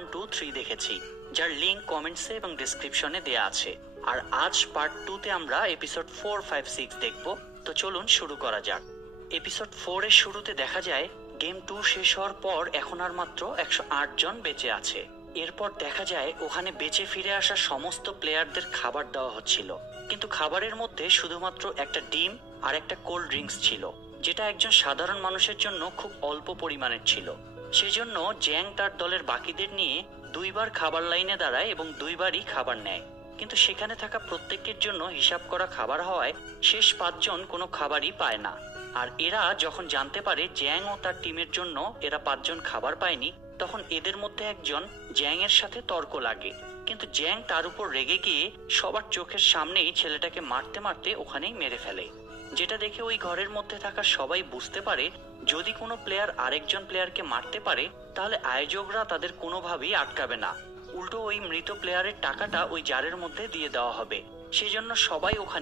1, 2, 3 দেখেছি, যার লিঙ্ক কমেন্টসে এবং ডিসক্রিপশনে দেয়া আছে। আর আজ পার্ট 2তে আমরা এপিসোড 4, 5, 6 দেখব। তো চলুন শুরু করা যাক। এপিসোড 4 এর শুরুতে দেখা যায় গেম 2 শেষ হওয়ার পর এখন আর মাত্র 108 জন বেঁচে আছে। এরপর দেখা যায় ওখানে বেঁচে ফিরে আসা সমস্ত প্লেয়ারদের খাবার দেওয়া হচ্ছিল, কিন্তু খাবারের মধ্যে শুধুমাত্র একটা ডিম আর একটা কোল্ড ড্রিঙ্কস ছিল, যেটা একজন সাধারণ মানুষের জন্য খুব অল্প পরিমাণের ছিল। সেজন্য জ্যাং তার দলের বাকিদের নিয়ে 2বার খাবার লাইনে দাঁড়ায় এবং 2বারই খাবার নেয়, কিন্তু সেখানে থাকা প্রত্যেকের জন্য হিসাব করা খাবার হওয়ায় শেষ 5 জন কোনো খাবারই পায় না। আর এরা যখন জানতে পারে জ্যাং ও তার টিমের জন্য এরা 5 জন খাবার পায়নি, তখন এদের মধ্যে একজন জ্যাং এর সাথে তর্ক লাগে, কিন্তু জ্যাং তার উপর রেগে গিয়ে সবার চোখের সামনেই ছেলেটাকে মারতে মারতে ওখানেই মেরে ফেলে। যেটা দেখে ওই ঘরের মধ্যে থাকা সবাই বুঝতে পারে যদি কোনো প্লেয়ার আরেকজন প্লেয়ারকে মারতে পারে তাহলে আয়োজকরা তাদের কোনোভাবেই আটকাবে না, উল্টো ওই মৃত প্লেয়ারের টাকাটা ওই জারের মধ্যে দিয়ে দেওয়া হবে। সেজন্য সবাই ওখানে